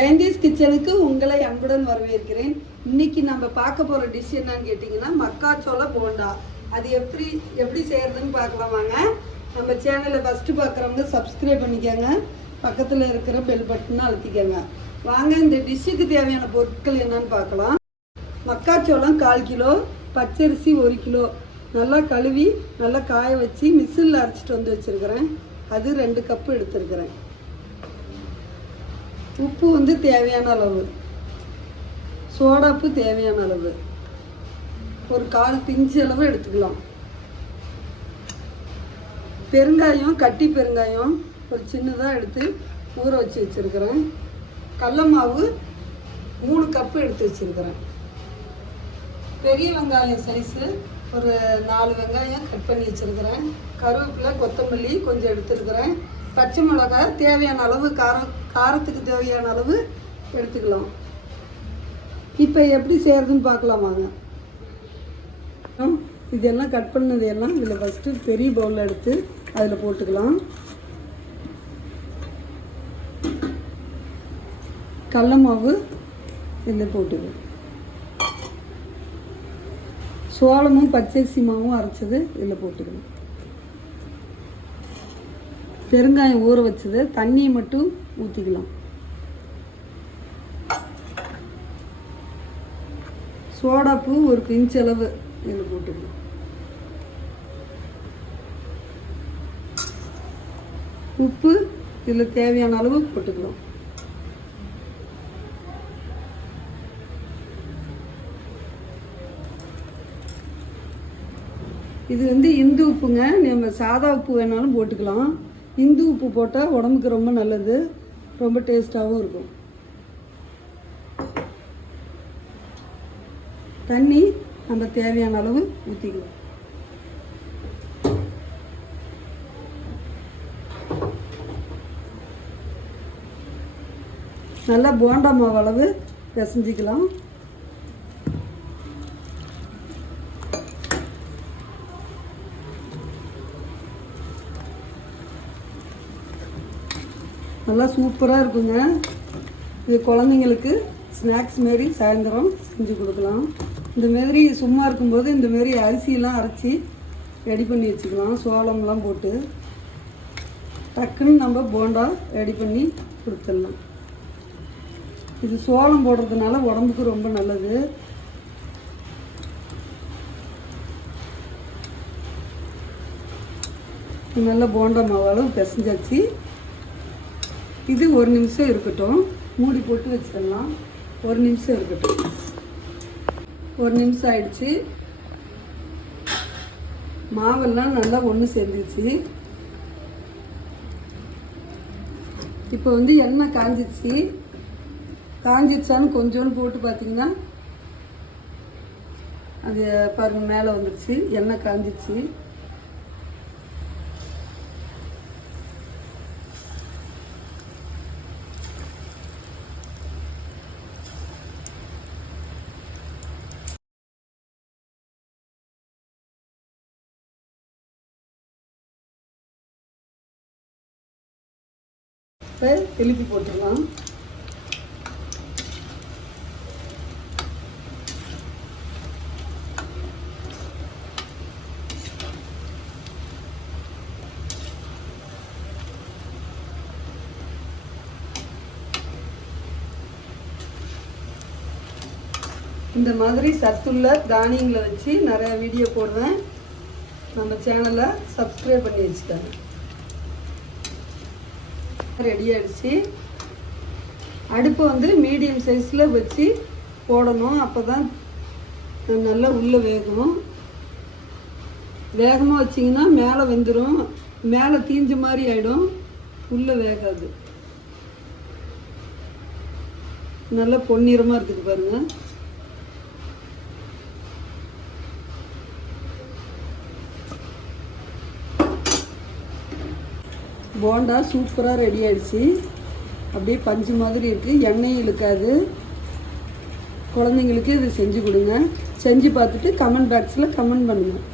ஜெயந்திஸ் கிச்சனுக்கு உங்களை அன்புடன் வரவேற்கிறேன். இன்னைக்கு நம்ம பார்க்க போகிற டிஷ் என்னன்னு கேட்டிங்கன்னா மக்காச்சோள போண்டா. அது எப்படி செய்யறதுன்னு பார்க்கலாம் வாங்க. நம்ம சேனலை ஃபஸ்ட்டு பார்க்குறவங்க சப்ஸ்கிரைப் பண்ணிக்கோங்க, பக்கத்தில் இருக்கிற பெல் பட்டனை அழுத்திக்கோங்க. வாங்க இந்த டிஷ்ஷுக்கு தேவையான பொருட்கள் என்னன்னு பார்க்கலாம். மக்காச்சோளம் 1/4 கிலோ, பச்சரிசி 1 கிலோ நல்லா கழுவி நல்லா காய வச்சு மிக்ஸியில் அரைச்சிட்டு வந்து வச்சுருக்கிறேன். அது 2 கப்பு எடுத்துருக்கிறேன். உப்பு வந்து தேவையான அளவு, சோடாப்பு தேவையான அளவு, ஒரு 1/4 பிஞ்சு அளவு எடுத்துக்கலாம். பெருங்காயம், கட்டி பெருங்காயம் ஒரு சின்னதாக எடுத்து ஊற வச்சு வச்சுருக்கிறேன். கடல மாவு 3 கப்பு எடுத்து வச்சுருக்கிறேன். பெரிய வெங்காயம் சைஸு ஒரு 4 வெங்காயம் கட் பண்ணி வச்சுருக்கிறேன். கருவேப்பிலை, கொத்தமல்லி கொஞ்சம் எடுத்துருக்கிறேன். பச்சை மிளகாய் தேவையான அளவு, காரத்துக்கு தேவையான அளவு எடுத்துக்கலாம். இப்போ எப்படி செய்கிறதுன்னு பார்க்கலாம் வாங்க. இதெல்லாம் கட் பண்ணது எல்லாம் இதில் ஃபஸ்ட்டு பெரிய பவுலில் எடுத்து அதில் போட்டுக்கலாம். கடல மாவு இதில் போட்டுக்கலாம். சோளமும் பச்சரிசி மாவும் அரைச்சது இதில் போட்டுக்கலாம். பெருங்காயம் ஊற வச்சது தண்ணியை மட்டும் ஊற்றிக்கலாம். சோடாப்பூ ஒரு பிஞ்ச் அளவு இதில் போட்டுக்கலாம். உப்பு இதில் தேவையான அளவு போட்டுக்கலாம். இது வந்து இந்து உப்புங்க, நம்ம சாதா உப்பு வேணாலும் போட்டுக்கலாம். இந்து உப்பு போட்டால் உடம்புக்கு ரொம்ப நல்லது, ரொம்ப டேஸ்ட்டாகவும் இருக்கும். தண்ணி நம்ம தேவையான அளவு ஊற்றிக்கலாம். நல்லா போண்டா மாவு அளவு பிசைஞ்சிக்கலாம். நல்லா சூப்பராக இருக்குங்க. இது குழந்தைங்களுக்கு ஸ்நாக்ஸ் மாரி சாயந்தரம் செஞ்சு கொடுக்கலாம். இந்தமாரி சும்மா இருக்கும்போது இந்தமாரி அரிசியெல்லாம் அரைச்சி ரெடி பண்ணி வச்சுக்கலாம். சோளம்லாம் போட்டு டக்குன்னு நம்ம போண்டா ரெடி பண்ணி கொடுத்துடலாம். இது சோளம் போடுறதுனால உடம்புக்கு ரொம்ப நல்லது. நல்லா போண்டா மாவாலும் பிசைஞ்சாச்சு. இது 1 நிமிஷம் இருக்கட்டும், மூடி போட்டு வச்சிடலாம். 1 நிமிஷம் இருக்கட்டும். 1 நிமிஷம் ஆயிடுச்சு. மாவெல்லாம் நல்லா ஒன்று சேர்ந்துச்சு. இப்போ வந்து எண்ணெய் காஞ்சிடுச்சான்னு கொஞ்சோன்னு போட்டு பார்த்தீங்கன்னா அது பாருங்க மேலே வந்துடுச்சு. எண்ணெய் காஞ்சிடுச்சு. திருப்பி போட்டுடலாம். இந்த மாதிரி சத்துள்ள தானியங்களை வச்சு நிறைய வீடியோ போடுவேன். நம்ம சேனலை சப்ஸ்கிரைப் பண்ணி வச்சுக்கோங்க. ரெடி ஆகிடுச்சு. அடுப்பு வந்து மீடியம் சைஸில் வச்சு போடணும். அப்போ தான் நல்லா உள்ளே வேகும். வேகமாக வச்சிங்கன்னா மேலே வெந்துடும், மேலே தீஞ்ச மாதிரி ஆகிடும், உள்ளே வேகாது. நல்லா பொன்னிறமாக இருக்குது பாருங்கள். போண்டா சூப்பராக ரெடி ஆகிடுச்சு. அப்படியே பஞ்சு மாதிரி இருக்குது, எண்ணெயும் இழுக்காது. குழந்தைங்களுக்கு இது செஞ்சு கொடுங்க. செஞ்சு பார்த்துட்டு கமெண்ட் பாக்ஸில் கமெண்ட் பண்ணுங்கள்.